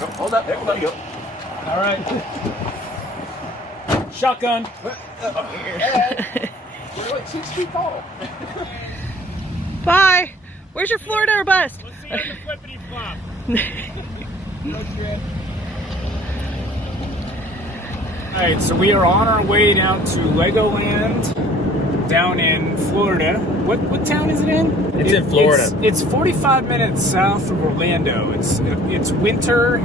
Oh, hold up, there we go. All right. Shotgun. We're like 6 feet tall. Bye. Where's your Florida or bust? Let's see on the flippity flop. All right, so we are on our way down to Legoland down in Florida. What town is it in? It's in Florida. It's 45 minutes south of Orlando. It's Winter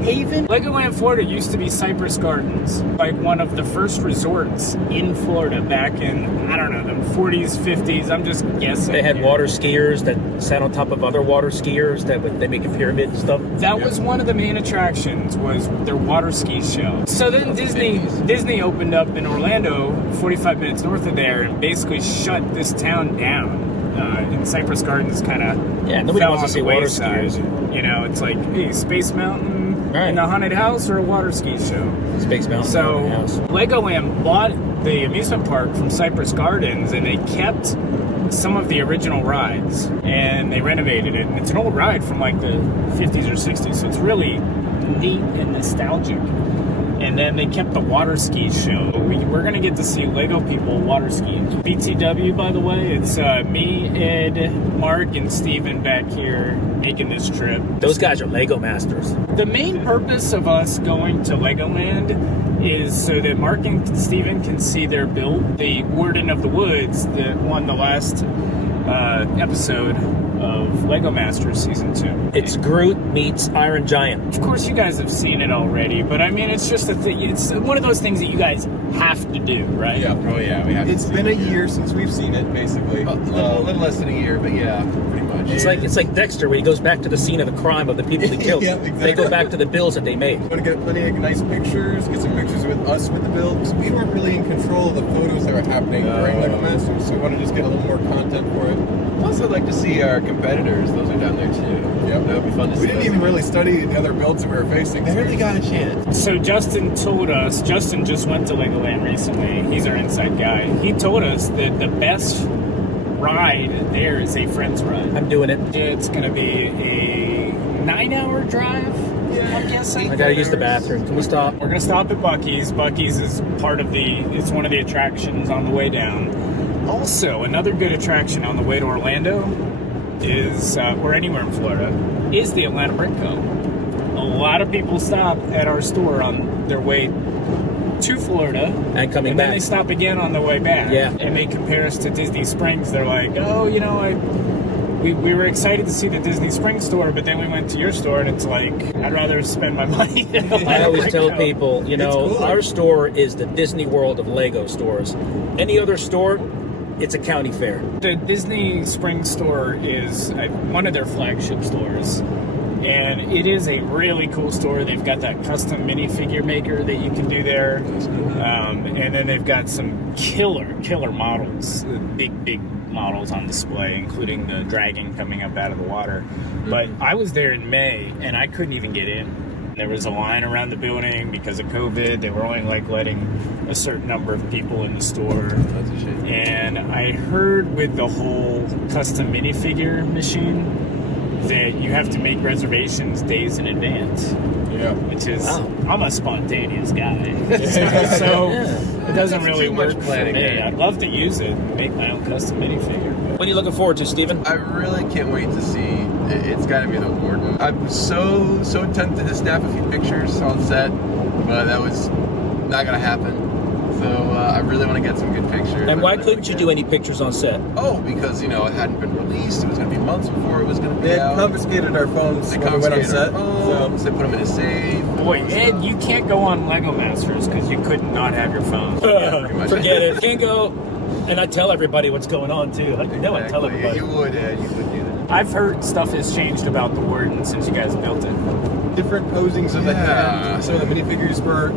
Haven. Legoland, Florida used to be Cypress Gardens, like one of the first resorts in Florida back in, I don't know, the 40s, 50s. I'm just guessing. They had water skiers that sat on top of other water skiers that they make a pyramid and stuff. That was one of the main attractions, was their water ski show. So then Disney opened up in Orlando, 45 minutes north of there, and basically shut this town down. And Cypress Gardens kind of nobody fell wants on to see the water wayside. skiers. You know, it's like, hey, Space Mountain and a haunted house or a water ski show. Space Mountain. So haunted house. Legoland bought the amusement park from Cypress Gardens, and they kept some of the original rides and they renovated it. And it's an old ride from like the 50s or 60s, so it's really neat and nostalgic. And then they kept the water ski show. We're gonna get to see Lego people water skiing. BTW, by the way, it's me, Ed, Mark, and Steven back here making this trip. Those guys are Lego masters. The main purpose of us going to Legoland is so that Mark and Steven can see their build, the Warden of the Woods that won the last episode of Lego Masters Season 2. It's Groot meets Iron Giant. Of course you guys have seen it already, but I mean, it's just a thing. It's one of those things that you guys have to do, right? Yeah. Oh yeah, we have. It's been a year since we've seen it, basically. A little less than a year, but yeah, pretty much. It's like Dexter, where he goes back to the scene of the crime of the people he killed. Yeah, exactly. They go back to the bills that they made. Want to get plenty of nice pictures, get some pictures with us with the build, because we weren't really in control of the photos that were happening during Lego Masters, so we want to just get a little more content for it. Also, I'd like to see our competitors. Those are down there too. Yep. That would be fun to see. We didn't even really study the other builds that we were facing. Barely got a chance. So Justin told us, Justin just went to Legoland recently. He's our inside guy. He told us that the best ride there is a friend's ride. I'm doing it. It's going to be a 9-hour drive. I'm guessing. I gotta use the bathroom. Can we stop? We're gonna stop at Buc-ee's. Buc-ee's is it's one of the attractions on the way down. Also, another good attraction on the way to Orlando is, or anywhere in Florida, is the Atlanta Brick Co. A lot of people stop at our store on their way to Florida And coming and back. then they stop again on the way back. Yeah. And they compare us to Disney Springs. They're like, oh, you know, we were excited to see the Disney Springs store, but then we went to your store and it's like, I'd rather spend my money. I always tell people, you know, cool. our store is the Disney World of Lego stores. Any other store, it's a county fair. The Disney Springs store is one of their flagship stores, and it is a really cool store. They've got that custom minifigure maker that you can do there, and then they've got some killer models, big models on display, including the dragon coming up out of the water. But I was there in May, and I couldn't even get in. There was a line around the building because of COVID. They were only letting a certain number of people in the store. That's a shame. And I heard with the whole custom minifigure machine that you have to make reservations days in advance. Yeah. Which is, Wow. I'm a spontaneous guy. so it doesn't really too work much for planning me. there. I'd love to use it and make my own custom minifigure. What are you looking forward to, Steven? I really can't wait to see. It's got to be the Warden. I was so tempted to snap a few pictures on set, but that was not gonna happen. So I really want to get some good pictures. And why couldn't you do any pictures on set? Oh, because it hadn't been released. It was gonna be months before it was gonna be They out. confiscated our phones They when we went on set. confiscated our phones. They put them in a safe. Boy, Ed, you can't go on Lego Masters because you could not have your phone. pretty much. Forget it. Can't go. And I tell everybody what's going on too. I know I tell Exactly. everybody. You would do that. I've heard stuff has changed about the Warden since you guys built it. Different posings of the Yeah. hand. Some of the minifigures were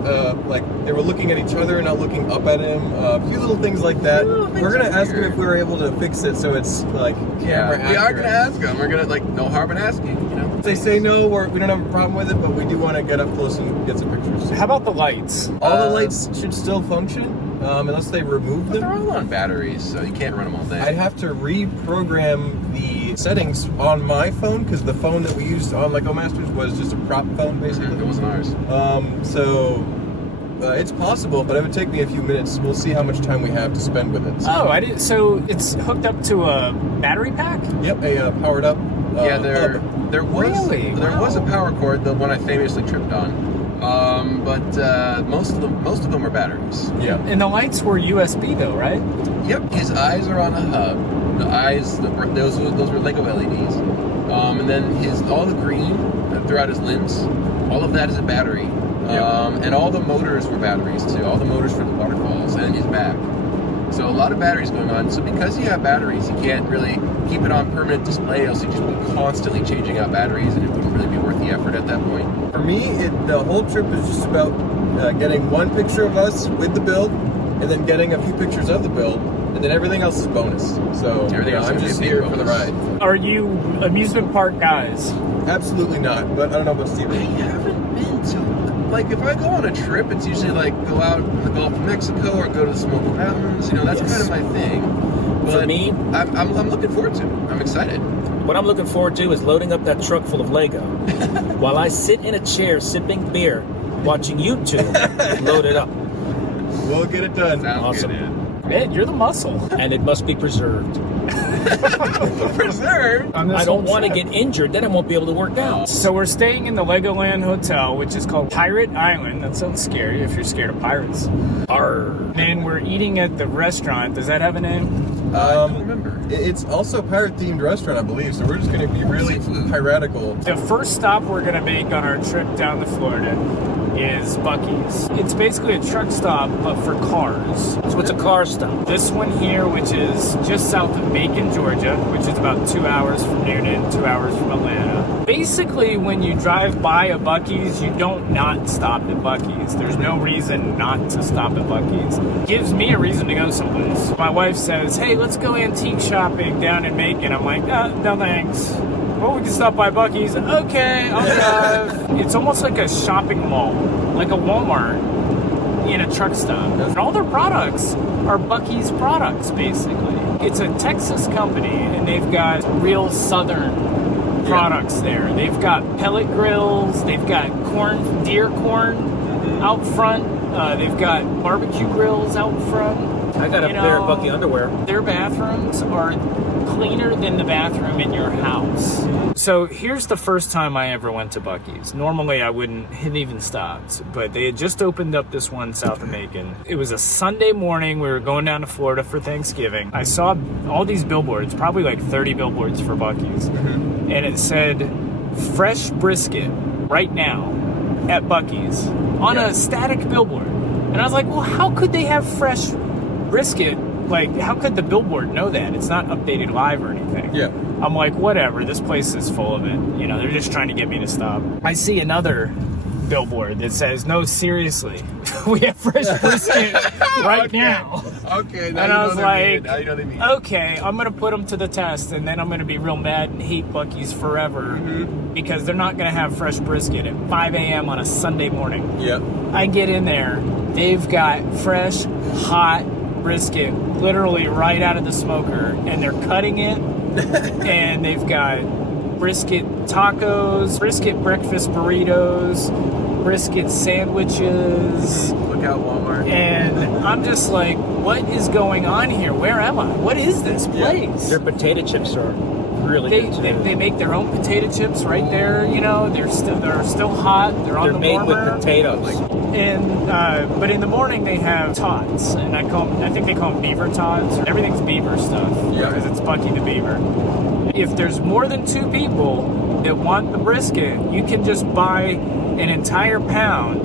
like they were looking at each other and not looking up at him. A few little things like that. Little things We're gonna are ask him weird. if we were able to fix it so it's like camera We are accurate. gonna ask them. We're gonna no harm in asking. If they say no, we don't have a problem with it, but we do want to get up close and get some pictures. How about the lights? All the lights should still function unless they remove But they're them. all on batteries, so you can't run them all day. I'd have to reprogram the the settings on my phone, because the phone that we used on Lego Masters was just a prop phone, basically. It wasn't ours. It's possible, but it would take me a few minutes. We'll see how much time we have to spend with it. Oh, I didn't. So it's hooked up to a battery pack? Yep, a powered up. Yeah, there was a power cord, the one I famously tripped on. But most of them are batteries. Yeah. And the lights were USB though, right? Yep. His eyes are on a hub. The eyes, those were Lego LEDs. And then all the green throughout his limbs, all of that is a battery. And all the motors were batteries too. All the motors for the waterfalls and his back. So a lot of batteries going on. So because you have batteries, you can't really keep it on permanent display, else you'd just be constantly changing out batteries, and it wouldn't really be worth the effort at that point. For me, the whole trip is just about getting one picture of us with the build, and then getting a few pictures of the build, and then everything else is bonus. So I'm just here for the ride. Are you amusement park guys? Absolutely not, but I don't know about Steven. I haven't been to... Like, if I go on a trip, it's usually like go out in the Gulf of Mexico or go to the Smoky Mountains. You know, that's kind of my thing. But For me, I'm looking forward to it. I'm excited. what I'm looking forward to is loading up that truck full of Lego while I sit in a chair sipping beer, watching you two load it up. We'll get it done. Sounds Awesome. good, dude. Man, you're the muscle. And it must be preserved. Preserved? I don't want to get injured, then I won't be able to work out. So we're staying in the Legoland Hotel, which is called Pirate Island. That sounds scary if you're scared of pirates. Arr. Then we're eating at the restaurant. Does that have a name? I don't remember. It's also a pirate-themed restaurant, I believe, so we're just going to be really piratical. The first stop we're going to make on our trip down to Florida is Buc-ee's. It's basically a truck stop, but for cars. So it's a car stop. This one here, which is just south of Macon, Georgia, which is about 2 hours from Newton, 2 hours from Atlanta. Basically, when you drive by a Buc-ee's, you don't not stop at Buc-ee's. There's no reason not to stop at Buc-ee's. Gives me a reason to go someplace. My wife says, hey, let's go antique shopping down in Macon. I'm like, no thanks. Well, we can stop by Buc-ee's. Okay, I'll drive. It's almost like a shopping mall, like a Walmart in a truck stop. And all their products are Buc-ee's products, basically. It's a Texas company, and they've got real southern products there. They've got pellet grills. They've got deer corn out front. They've got barbecue grills out front. I got a pair of Buc-ee underwear. Their bathrooms are cleaner than the bathroom in your house. So here's the first time I ever went to Buc-ee's. Normally I hadn't even stopped, but they had just opened up this one south of Macon. It was a Sunday morning. We were going down to Florida for Thanksgiving. I saw all these billboards, probably like 30 billboards for Buc-ee's. And it said, fresh brisket right now at Buc-ee's on a static billboard. And I was like, well, how could they have fresh brisket? Like, how could the billboard know that? It's not updated live or anything. Yeah. I'm like, whatever, this place is full of it. You know, they're just trying to get me to stop. I see another billboard that says, no, seriously, we have fresh brisket right now. Okay, And I was like, now you know they mean. okay, I'm going to put them to the test, and then I'm going to be real mad and hate Buc-ee's forever because they're not going to have fresh brisket at 5 a.m. on a Sunday morning. Yeah. I get in there, they've got fresh, hot brisket literally right out of the smoker, and they're cutting it, and they've got brisket tacos, brisket breakfast burritos, brisket sandwiches. Look out, Walmart. And I'm just like, what is going on here? Where am I? What is this place? Their potato chips are really good too. They make their own potato chips right there. You know, they're still hot. They're on the made warmer. with potatoes. And but in the morning they have tots, and I think they call them beaver tots. Everything's beaver stuff because it's Buc-ee the Beaver. If there's more than 2 people that want the brisket, you can just buy an entire pound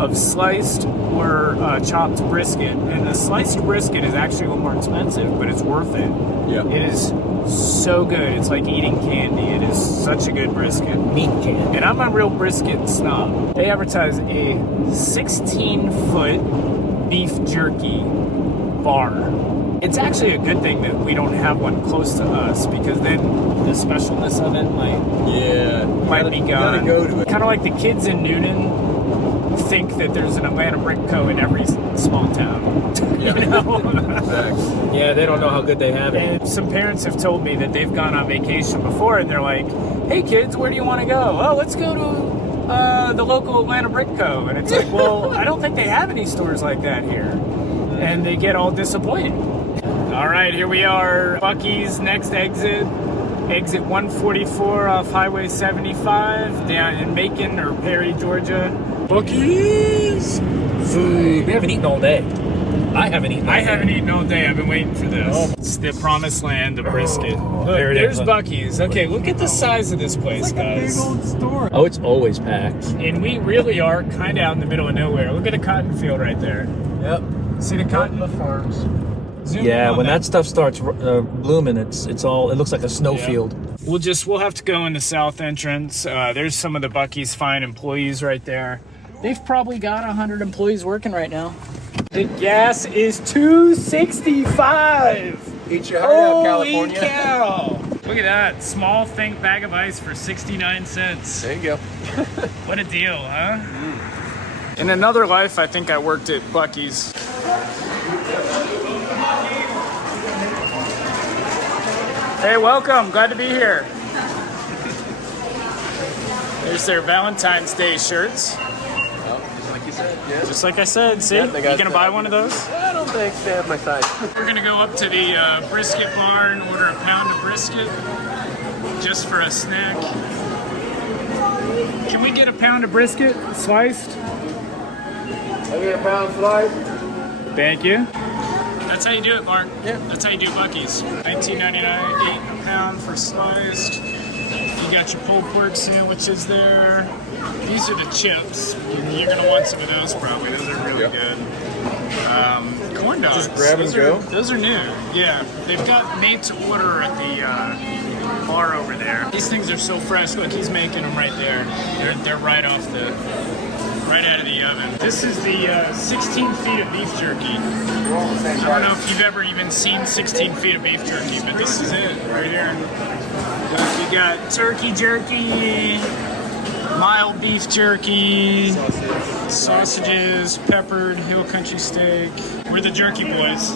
of sliced or chopped brisket, and the sliced brisket is actually a little more expensive, but it's worth it. Yeah. It is so good. It's like eating candy. It is such a good brisket. Meat candy. And I'm a real brisket snob. They advertise a 16-foot beef jerky bar. It's actually a good thing that we don't have one close to us, because then the specialness of it might be gone. Gotta go to it. Kind of like the kids in Newton think that there's an Atlanta Brick Co. in every small town. Yeah. You know? Exactly. Yeah, they don't know how good they have it. And some parents have told me that they've gone on vacation before, and they're like, "Hey kids, where do you want to go?" "Oh, let's go to the local Land Buc-ee." And it's like, well, I don't think they have any stores like that here. And they get all disappointed. All right, here we are, Buc-ee's next exit. Exit 144 off Highway 75 down in Macon or Perry, Georgia. Buc-ee's food. We haven't eaten all day. I haven't eaten all day. I haven't eaten all day. I've been waiting for this. It's the promised land, the brisket. Look, there it there's is. Buc-ee's. Okay, look at the size of this place, guys. store. Oh, it's always packed. And we really are kind of out in the middle of nowhere. Look at the cotton field right there. Yep. See the cotton? The farms. Zoom Yeah, in on when that stuff starts blooming, it looks like a snowfield. We'll have to go in the south entrance. There's some of the Buc-ee's fine employees right there. They've probably got 100 employees working right now. The gas is $2.65. Eat your heart out, California. Holy cow! Look at that small think bag of ice for 69 cents. There you go. What a deal, huh? In another life, I think I worked at Buc-ee's. Hey, welcome. Glad to be here. There's their Valentine's Day shirts. Just like you said. Yeah. Just like I said. See? Yeah, You they got gonna buy one of those? I don't think they have my size. We're gonna go up to the brisket barn, order a pound of brisket just for a snack. Can we get a pound of brisket sliced? I get a pound slice. Thank you. That's how you do it, Mark. Yeah. That's how you do Buc-ee's. $19.99, $8 a pound for sliced. You got your pulled pork sandwiches there. These are the chips. You're gonna want some of those probably. Those are really good. Corn dogs. Just grab and go? Those are new. Yeah, they've got made to order at the bar over there. These things are so fresh. Look, he's making them right there. They're right out of the oven. This is the 16 feet of beef jerky. I don't know if you've ever even seen 16 feet of beef jerky, but this is it right here. You got turkey jerky, mild beef jerky, sausages, peppered hill country steak. We're the jerky boys.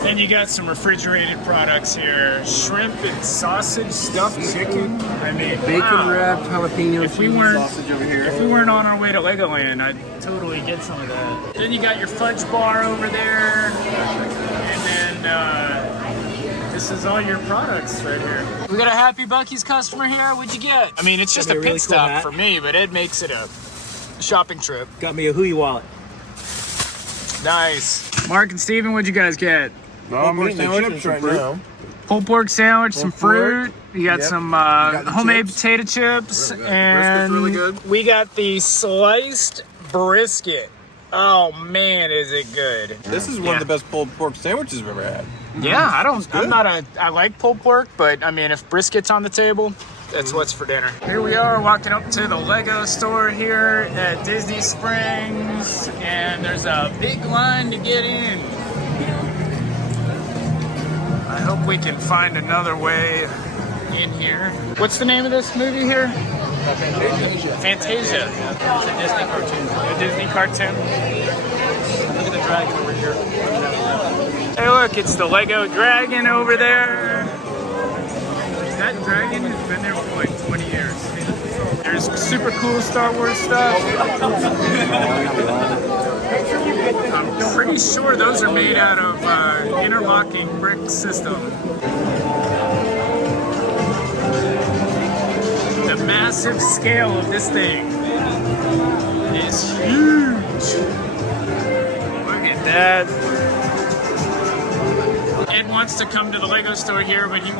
Then you got some refrigerated products here. Shrimp and sausage stuffed chicken. I mean, Bacon wrapped jalapeno If we cheese weren't- sausage over here. If we weren't on our way to Legoland, I'd totally get some of that. Then you got your fudge bar over there. And then this is all your products right here. We got a happy Buc-ee's customer here. What'd you get? I mean, it's just Got a me a pit really cool stop hat. for me, but it makes it a shopping trip. Got me a Hui wallet. Nice. Mark and Steven, what'd you guys get? No, I'm eating the chips right now. Pulled pork sandwich, some fruit. You got Yep. some got the homemade chips. potato chips, Really good. and Brisket's really good. we got the sliced brisket. Oh man, is it good? This is one of the best pulled pork sandwiches I've ever had. Yeah, I good. like pulled pork, but I mean, if brisket's on the table, that's what's for dinner. Here we are walking up to the Lego store here at Disney Springs, and there's a big line to get in. I hope we can find another way in here. What's the name of this movie here? Fantasia. It's a Disney cartoon. A Disney cartoon. Look at the dragon over here. Hey look, it's the Lego dragon over there. That dragon has been there for like 20 years. There's super cool Star Wars stuff. I'm pretty sure those are made out of interlocking brick system. The massive scale of this thing is huge. Look at that. Ed wants to come to the Lego store here, but he'd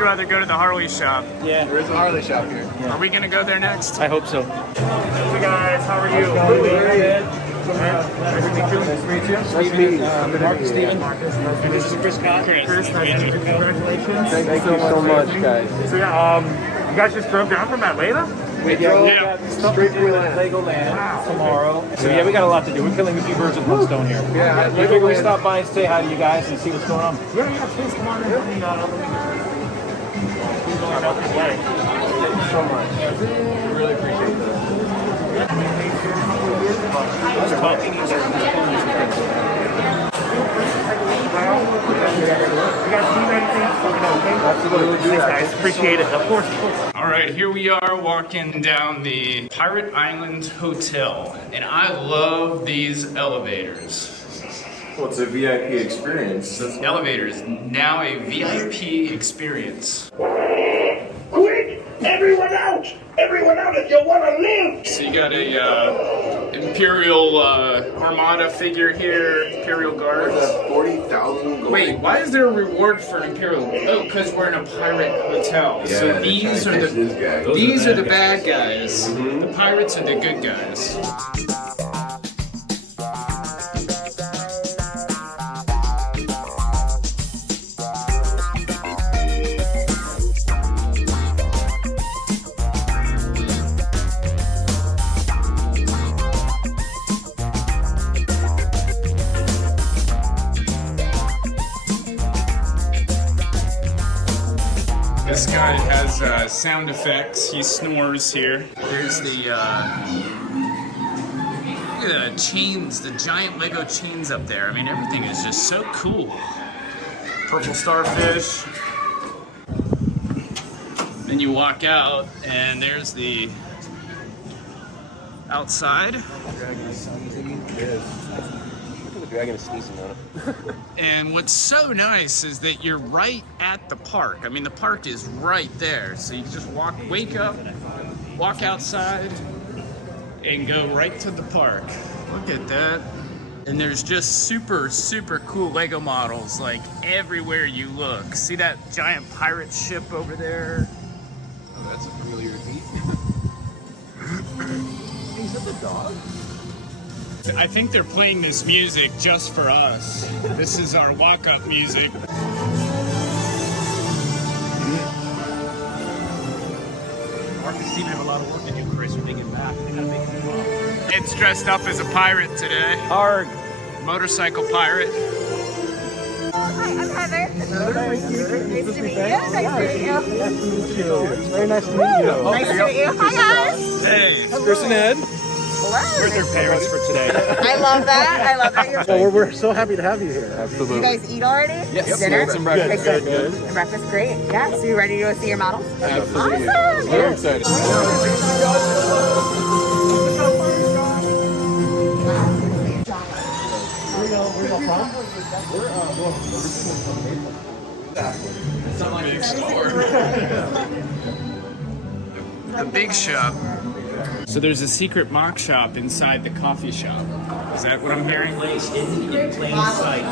rather go to the Harley shop. Yeah. There is a Harley shop here. Are we gonna go there next? I hope so. Hey guys, how are you? Nice to meet you. Nice to meet you. Mark and Steven. And this is Chris Scott. Chris, nice to meet you. Congratulations. Thank you so much, guys. So yeah, you guys just drove down from Atlanta? We drove Yeah. straight to Atlanta. Lego Land tomorrow. So yeah, we got a lot to do. We're killing a few birds with one stone here. Yeah, We figure we stop by and say hi to you guys and see what's going on. Yeah, please come on in. Please go on out your way. Thank you so much. We really appreciate that. guys need anything? Let me know, okay? Absolutely. Thanks, guys. Appreciate it. Of course. All right, here we are walking down the Pirate Island Hotel, and I love these elevators. Well, it's a VIP experience. Elevators, now a VIP experience. Quick! Everyone out! Everyone out if you want to live! So you got a Imperial Armada figure here, Imperial Guard. 40,000 gold. Wait, why is there a reward for an Imperial? Oh, because we're in a pirate hotel. So these are the bad guys. The pirates are the good guys. This guy has sound effects. He snores here. There's the look at the chains, the giant Lego chains up there. I mean, everything is just so cool. Purple starfish. Then you walk out, and there's the outside. And what's so nice is that you're right at the park. I mean, the park is right there. So you can just wake up, walk outside, and go right to the park. Look at that. And there's just super, super cool Lego models, like everywhere you look. See that giant pirate ship over there? Oh, that's a familiar feat. Is that the dog? I think they're playing this music just for us. This is our walk-up music. Mark and Steven have a lot of work to do, Chris. We're digging back. They gotta make it well. It's dressed up as a pirate today. Arg. Motorcycle pirate. Hi, I'm Heather. Nice to meet you. Nice to meet you. Very nice to meet you. Nice to meet you. Hi, guys. Hey. Chris and Ed. We're their parents for today. I love that. I love that you're. Well, we're so happy to have you here. Absolutely. You guys eat already? Yes. Dinner? Some breakfast. Good. The breakfast, great. Yeah. So you ready to go see your models? Absolutely. Awesome. Very excited. Big store. The big shop. So there's a secret mock shop inside the coffee shop. Is that what I'm hearing? Placed in plain sight.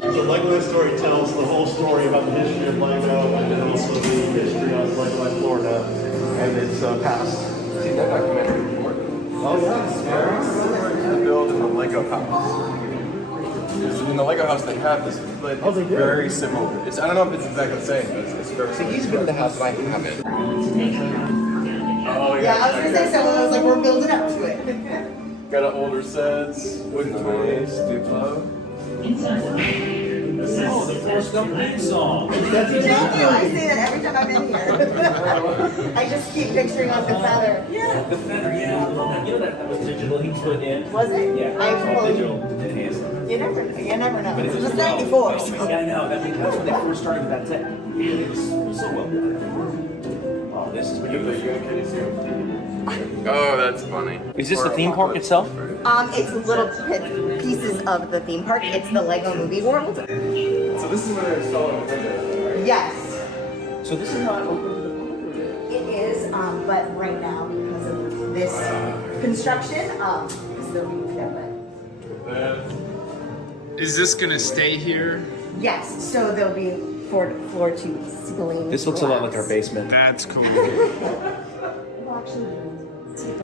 The Legoland story tells the whole story about the history of Lego and then also the history of Legoland, Florida, and its past. Seen that documentary before? Oh, yeah. To build in the Lego house. In the Lego house, they have this. Like, Oh, they do? very similar. I don't know if it's exactly the same, but it's very. So he's been in the house that I haven't. Oh Yeah, I was gonna say someone was like, we're building up to it. Got an older sets, wooden toys, Duplo. Oh, the Forrest Gump theme song. Thank you. I say that every time I'm in here. I just keep picturing like the feather. Yeah. The feather, yeah. You know that was digital he put in? Was it? Yeah, it was all digital enhanced. You never know. But It was well 94. built. Yeah, I know. That's when they first started with that tech. And it was so well done. Oh, this is ridiculous. Oh, that's funny. Is this the theme park itself? It's little pieces of the theme park. It's the Lego Movie World. So this is where they're installing the windows, right? Yes. So this is not open to the public? It is, but right now because of this construction, it's still being kept. Is this gonna stay here? Yes, so there'll be floor to ceiling. This looks a lot like our basement. That's cool.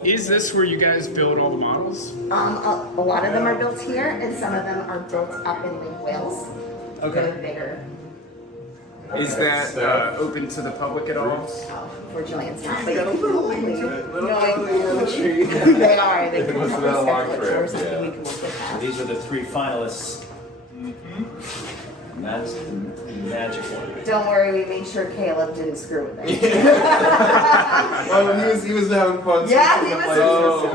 Is this where you guys build all the models? A lot of them are built here, and some of them are built up in Lake Wales. Okay. They're bigger. Is that open to the public at all? Fortunately, it's not. But tree. they are. They It must have been a long trip, These are the three finalists. And that's the magic one. Don't worry, we made sure Caleb didn't screw with it. Oh, he was having fun. Yeah, he was. Oh,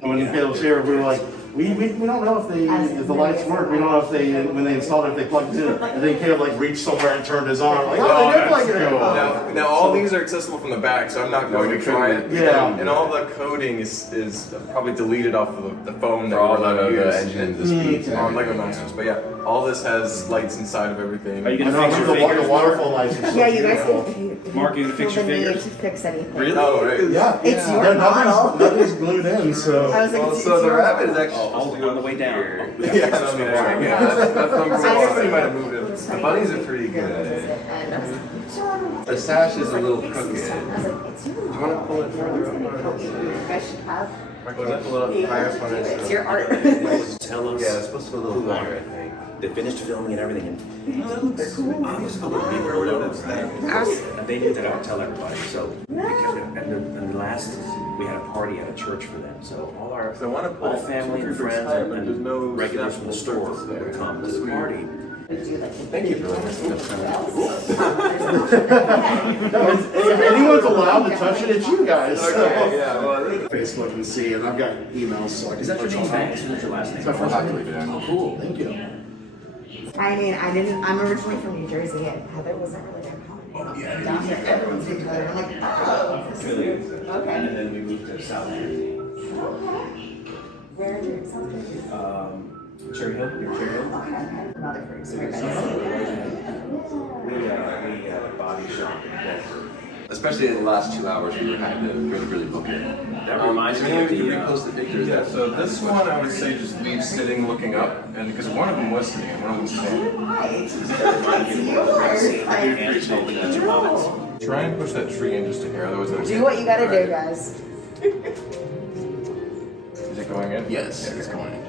When Caleb was here, we were like, We don't know if the lights work. We don't know if they, when they installed it, if they plugged it in. And then Caleb like reached somewhere and turned his arm. Like, oh, they did plug it in. Now all these are accessible from the back, so I'm not going to try it. Yeah. And all the coding is probably deleted off of the phone that all we're allowed to use. the engine and the speeds. On LEGO Monsters. But yeah, all this has lights inside of everything. Are you I gonna know, fix the your fingers? waterfall lights and stuff. Yeah, you guys too. can. Mark, you gonna fix your feel the need fingers? to fix anything. Really? Oh, right. Yeah. It's your model. Nothing's glued in, so. I was like, it's So the your rabbit is model. actually supposed to go on the way down. Yeah, that's on the way. Yeah, that's I somebody just- might have moved it. The bunnies are pretty good at it. The sash is a little crooked. I was like, it's you. Do you want to pull it further up? You guys should have. Pull it up higher on it. It's your art. Tell us. Yeah, it's supposed to go a little higher, I think. They finished filming and everything, and they knew that I would tell everybody. So, and the last, we had a party at a church for them. So all our So I want to put all family and friends and regulars from the store would come to the party. Thank you for letting us If anyone's allowed to touch it, it's you guys. So. Okay, yeah, well, Facebook and see, and I've got emails, so I can. Is that your name? Thanks. What's your last name? It's my first name. yeah. Cool, thank you. I mean, I'm originally from New Jersey, and Heather wasn't really gonna come. Down here, everyone's been Heather. I'm like, oh, this is okay. And then we moved to South Jersey. Where are you? South Jersey? Cherry Hill, near Cherry Hill. Okay. Another freaks. Right We had a body shop in Denver. Especially in the last 2 hours, we had to really book it. That reminds me of We the. repost the pictures. Yeah, so this one I would say just leave sitting looking up, and because one of them was sitting and one of them was standing. It's yours. Try and push that tree in just a hair, otherwise it'll Do what you gotta do, guys. Is it going in? Yes, it's going in.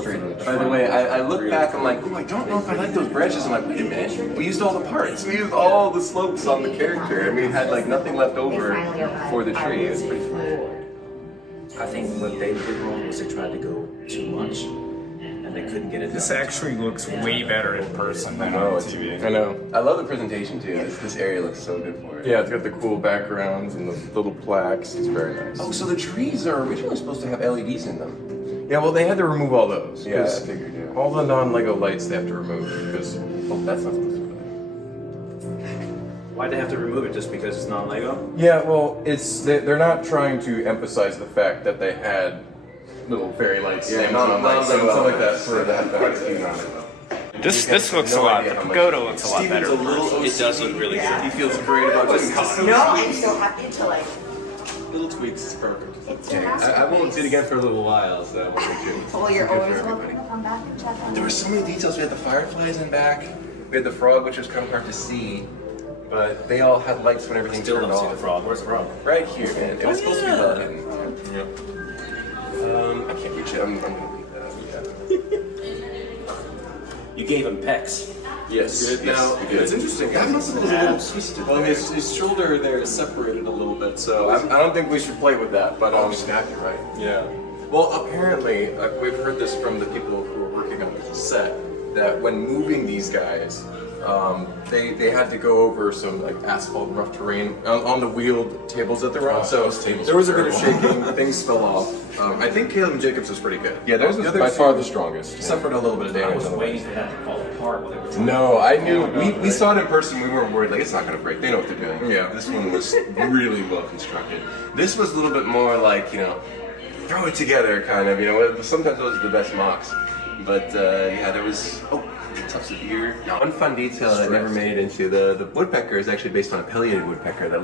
Straight in. By the way, I look back, I'm like, oh, I don't know if I like those branches. I'm like, wait a minute, we used all the parts. We used all the slopes on the character, and we had like nothing left over for the tree. It was pretty fun. I think what they did wrong was they tried to go too much, and they couldn't get it This done. actually looks way better in person than on TV. I know. I love the presentation too. This area looks so good for it. Yeah, it's got the cool backgrounds and the little plaques. It's very nice. Oh, so the trees are originally supposed to have LEDs in them. Yeah, well, they had to remove all those. Yeah, I 'cause figured, yeah. all the non-Lego lights they have to remove because That's not supposed to be. Why'd they have to remove it? Just because it's non-Lego? yeah, well, they're not trying to emphasize the fact that they had little fairy lights, things on lights, and stuff like that for that. This looks a lot. The pagoda looks a lot better. It does look really good. He feels great about this. No, I'm so happy to like. Little tweaks is perfect. It's your masterpiece. I won't see it again for a little while, so I want to make sure. Well, you're good for always everybody. welcome to come back and check out. There were so many details. We had the fireflies in back. We had the frog, which was kind of hard to see, but they all had lights when everything Still turned don't see off. the frog. Where's the frog? Right here, man. It was supposed to be well hidden. Yep. I can't reach it. I'm gonna leave that. You gave him pecs. Yes. Now, it's interesting. That muscle is a little twisted. Well, his shoulder there is separated a little bit, so I don't think we should play with that, but snap it, right? yeah. Well, apparently, we've heard this from the people who are working on the set, that when moving these guys, they had to go over some like asphalt rough terrain on the wheeled tables that they're on. So there was a bit of shaking, things fell off. I think Caleb Jacobs was pretty good. Yeah, theirs was The other by two far the strongest. Suffered a little bit of I damage was on the waiting way. for that to fall apart when they were. No, I knew. We saw it in person. We weren't worried. Like, it's not going to break. They know what they're doing. Yeah. This one was really well constructed. This was a little bit more like, throw it together kind of, sometimes those are the best mocks. But yeah, there was, tufts of ear. One fun detail that I never made it into, the woodpecker is actually based on a pileated woodpecker that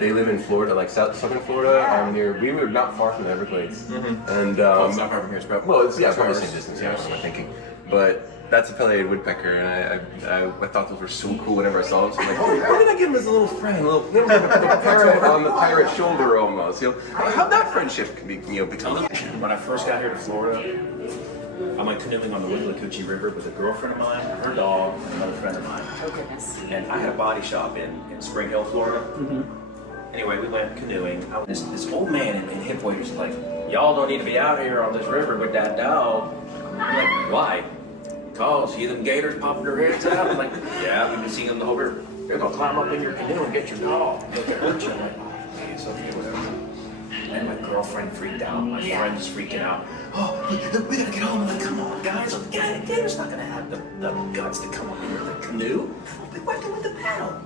they live in Florida, like southern Florida, we were not far from the Everglades. And it's not far from here. It's about probably the same distance, yeah, what am I thinking? But that's a pileated woodpecker, and I thought those were so cool whenever I saw them. So I'm like, why did I give him as a little friend, a little parrot on the pirate shoulder almost? How'd that friendship become? When I first got here to Florida, I went canoeing on the Withlacoochee River with a girlfriend of mine, her dog, and another friend of mine. Oh goodness. And I had a body shop in Spring Hill, Florida. Anyway, we went canoeing. This old man in hip waders is like, y'all don't need to be out here on this river with that dog. I'm like, why? Because see them gators popping their heads out? I'm like, yeah, we've been seeing them the whole river. They're gonna climb up in your canoe and get your dog. They'll hurt you. I'm like, oh, man, it's okay, whatever. And my girlfriend freaked out. My friend's freaking out. Oh, we gotta get home. I'm like, come on, guys. The Gator's not gonna have the guts to come up here with the canoe. Why do with the paddle?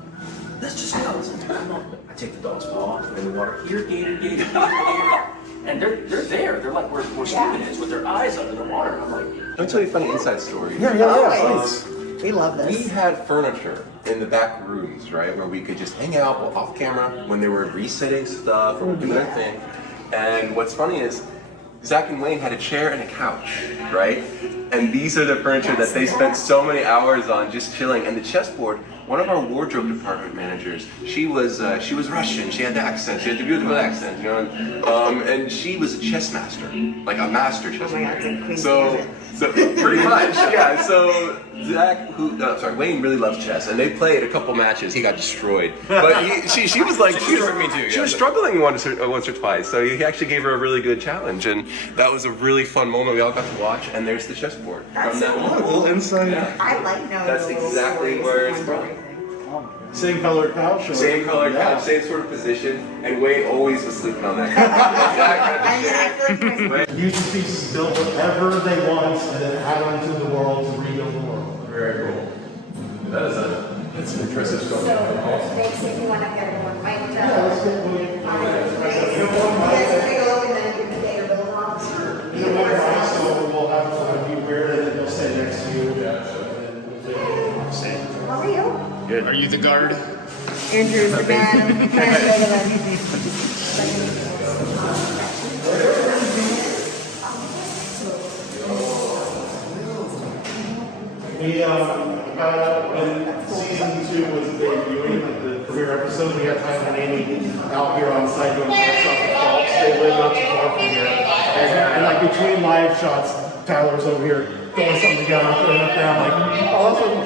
Let's just go. Come on. I take the dog's paw, put it in the water. Here, Gator, Gator, Gator. And they're there. They're like where Steven is with their eyes under the water. I'm like, Let me tell you a funny inside story. Please. We love this. We had furniture in the back rooms, right, where we could just hang out off camera when they were resetting stuff or doing their thing. And what's funny is, Zach and Wayne had a chair and a couch, right? And these are the furniture that they spent so many hours on just chilling. And the chessboard, one of our wardrobe department managers, she was Russian. She had the accent. She had the beautiful accent, you know. And she was a chess master, like a master chess player. So pretty much, yeah. So Wayne really loves chess, and they played a couple matches. He got destroyed, but she was like, she was struggling once or twice. So he actually gave her a really good challenge, and that was a really fun moment. We all got to watch, and there's the chessboard from that moment. A little insight. Yeah. I like knowing That's exactly where it's from. Same color couch. Same color couch, same sort of position, and Wayne always was sleeping on that couch. Use the pieces to build whatever they want, and then add on to the world to rebuild the world. Very cool. That's an impressive story. So, thanks if you want to get everyone mic'd up. Let's get one. You guys take a look and then you can get your bill on. You know, every milestone will have to be weird, and then they'll stay next to you. How are you? Good. Are you the guard? Andrew's the man. We found out when season 2 was debuting, like the premiere episode, we had Tyler and Amy out here on site doing stuff at Phelps. They live not too far from here. And like between live shots, Tyler's over here throwing something together, throwing it up there. I'm like, awesome.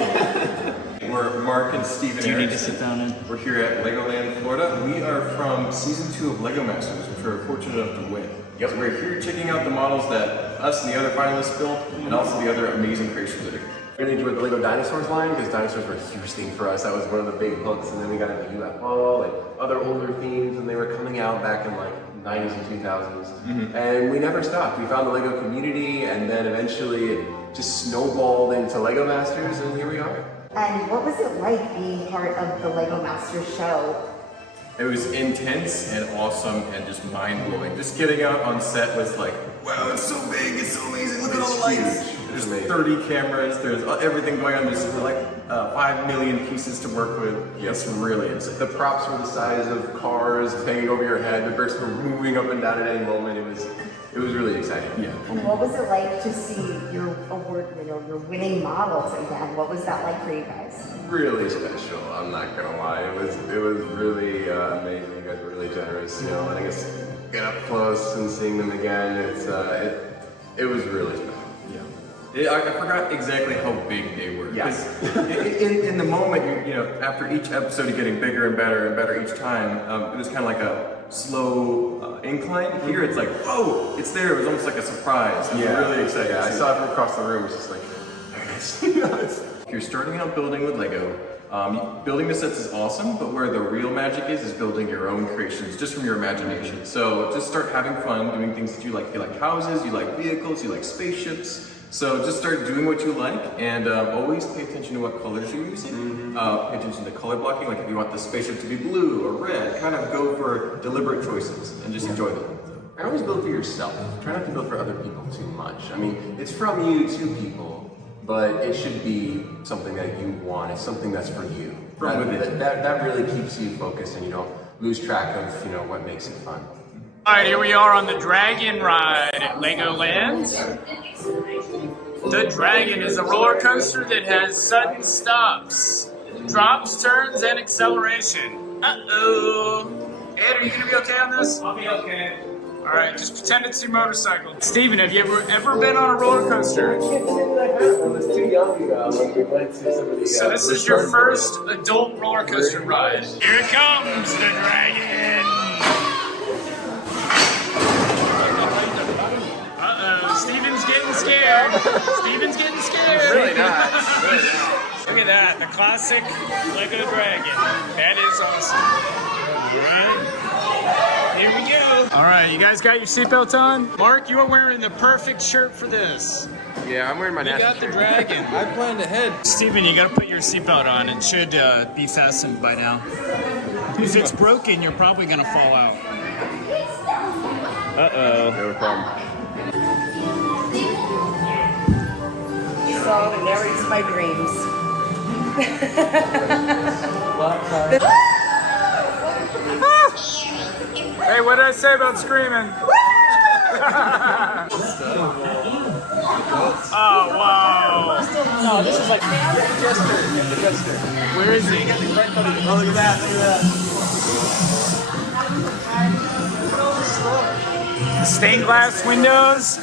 We're Mark and Steven. Do you need to sit down in? We're here at Legoland, Florida. We are from season 2 of Lego Masters, which we're fortunate enough to win. Yep. So we're here checking out the models that us and the other finalists built, and also the other amazing creations that are. We really enjoyed the Lego Dinosaurs line because dinosaurs were a huge theme for us. That was one of the big hooks, and then we got into UFO, like other older themes, and they were coming out back in like 90s and 2000s. And we never stopped. We found the Lego community, and then eventually it just snowballed into Lego Masters, and here we are. And what was it like being part of the Lego Masters show? It was intense and awesome and just mind-blowing. Just getting out on set was like, wow, it's so big, it's so amazing, look at all the lights. There's 30 cameras, there's everything going on. There's like 5 million pieces to work with. It's really insane. The props were the size of cars hanging over your head. The bricks were moving up and down at any moment. It was really exciting. Yeah. And what was it like to see your award, your winning models again? What was that like for you guys? Really special. I'm not gonna lie. It was really amazing. You guys were really generous. You know, letting us get up close and seeing them again. It was really special. Yeah. I forgot exactly how big they were. Yes. In the moment, you know, after each episode, getting bigger and better each time. It was kind of like a slow incline. Here, it's like, whoa, it's there. It was almost like a surprise. It was really exciting. Yeah, I saw it from across the room. It's just like, very nice. If you're starting out building with Lego, building the sets is awesome, but where the real magic is building your own creations just from your imagination. So just start having fun doing things that you like. You like houses, you like vehicles, you like spaceships. So just start doing what you like, and always pay attention to what colors you're using. Pay attention to color blocking, like if you want the spaceship to be blue or red, kind of go for deliberate choices and just enjoy them. And always build for yourself. Try not to build for other people too much. I mean, it's from you to people, but it should be something that you want. It's something that's for you. That really keeps you focused, and you don't lose track of what makes it fun. All right, here we are on the Dragon ride at Legoland. The Dragon is a roller coaster that has sudden stops, drops, turns, and acceleration. Uh-oh. Ed, are you going to be okay on this? I'll be okay. All right, just pretend it's your motorcycle. Steven, have you ever been on a roller coaster? I was too young when we went to some of the So this is your first adult roller coaster ride. Here comes the Dragon. Steven's getting scared. Steven's getting scared. Really not. Look at that, the classic Lego Dragon. That is awesome. All right. Here we go. All right, you guys got your seatbelts on? Mark, you are wearing the perfect shirt for this. Yeah, I'm wearing my You national got the shirt. dragon. I planned ahead. Steven, you gotta put your seatbelt on. It should be fastened by now. If it's broken, you're probably gonna fall out. Uh-oh. No problem. So never eats my dreams. Hey, what did I say about screaming? Oh, wow. No, this is like Where is he? Oh, look at that, look at that. Stained glass windows.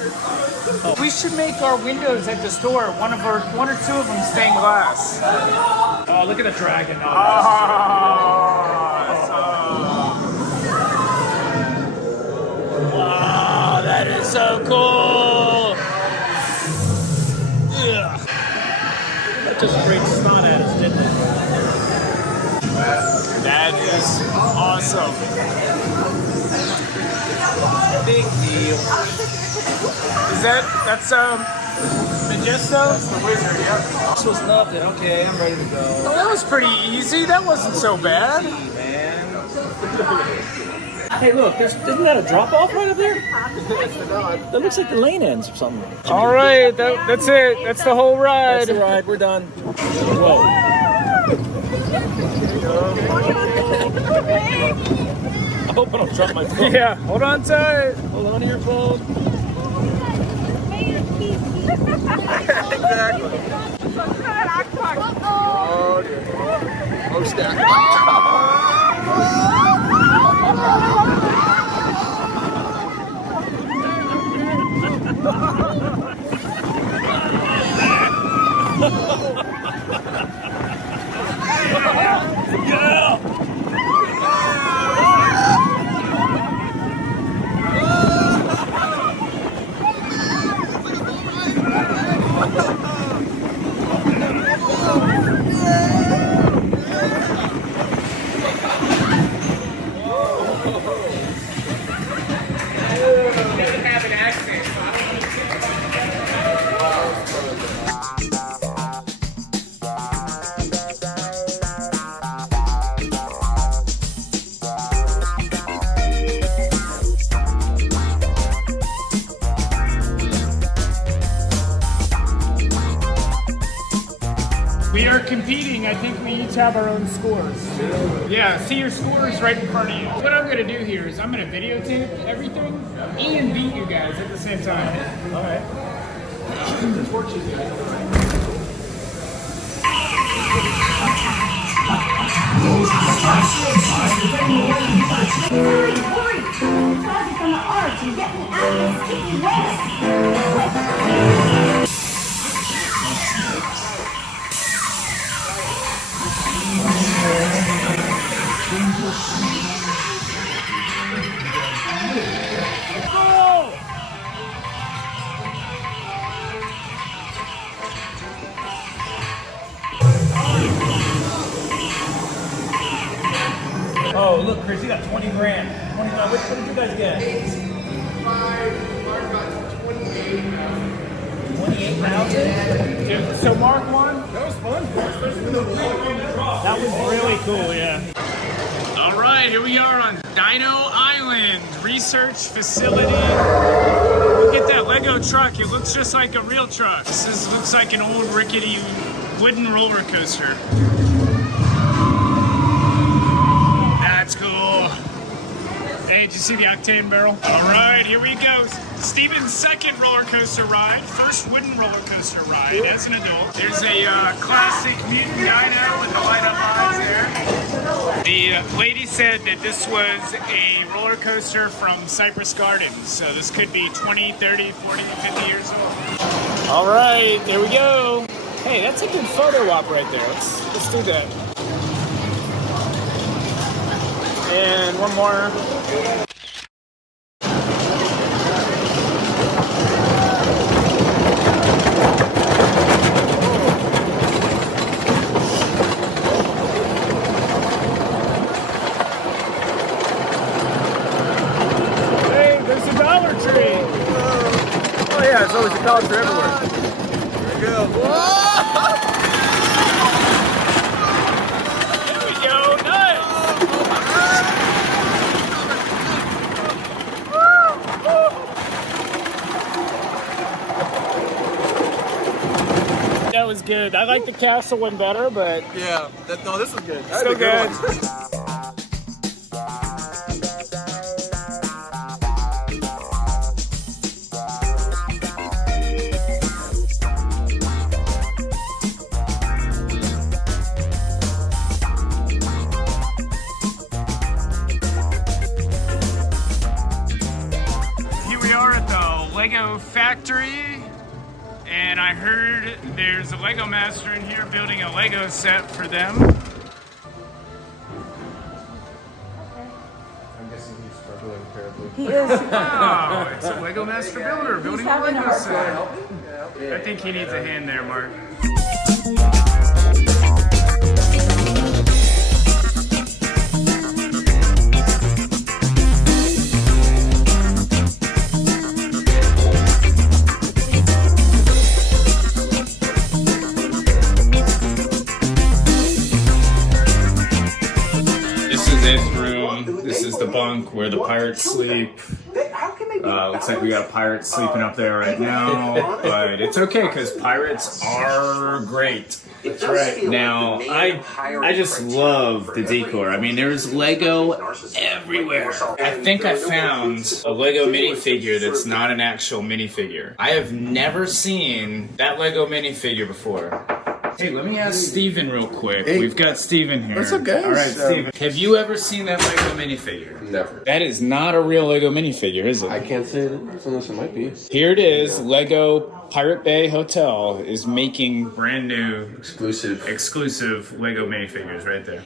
We should make our windows at the store one or two of them stained glass. oh, look at the dragon. Oh, wow, that is so cool. Yeah. That just sprayed snot at us, didn't it? That is awesome. Big deal. That's Majesto? That's the wizard, yep. This was nothing. Okay, I'm ready to go. Well, that was pretty easy. That wasn't so bad. Hey, look, isn't that a drop off right up there? That looks like the lane ends or something. All right, that's it. That's the whole ride. That's the ride. We're done. Whoa. I hope I don't drop my phone. Yeah, hold on tight. Hold on to your phone. Exactly. Oh, dear. Oh, stack. We are competing. I think we each have our own scores. Yeah, see your scores right in front of you. What I'm gonna do here is I'm gonna videotape everything and beat you guys at the same time. All right. Oh, look, Chris, you got 20 grand. 25. What did you guys get? 28,000? So Mark won? That was fun. That was really cool, yeah. All right, here we are on Dino Island, research facility. Look at that Lego truck. It looks just like a real truck. Looks like an old rickety wooden roller coaster. That's cool. Hey, did you see the octane barrel? All right, here we go. Steven's second roller coaster ride, first wooden roller coaster ride as an adult. There's a classic mutant dino with the light up eyes there. The lady said that this was a roller coaster from Cypress Gardens, so this could be 20, 30, 40, 50 years old. All right, there we go. Hey, that's a good photo op right there. Let's do that. And one more. pellets are everywhere. There we go. Whoa! There we go. Nice. That was good. I like the castle one better, but Yeah, no, this is good. That's still a good good. one. Here we are at the Lego factory, and I heard there's a Lego master in here building a Lego set for them. I'm guessing he's struggling terribly. He is. Wow, it's a Lego master builder building He's a having a Lego hard set. time. I think he needs a hand there, Mark. This is its room. This is the bunk where the pirates sleep. Looks like we got a pirate sleeping up there right now, but it's okay because pirates are great. That's right. Now, I just love the decor. I mean, there's Lego everywhere. I think I found a Lego minifigure that's not an actual minifigure. I have never seen that Lego minifigure before. Hey, let me ask Steven real quick. Hey. We've got Steven here. What's up, guys? All right, Steven. Have you ever seen that Lego minifigure? Never. That is not a real Lego minifigure, is it? I can't say it unless it might be. Here it is. Lego Pirate Bay Hotel is making brand new Exclusive. exclusive Lego minifigures right there.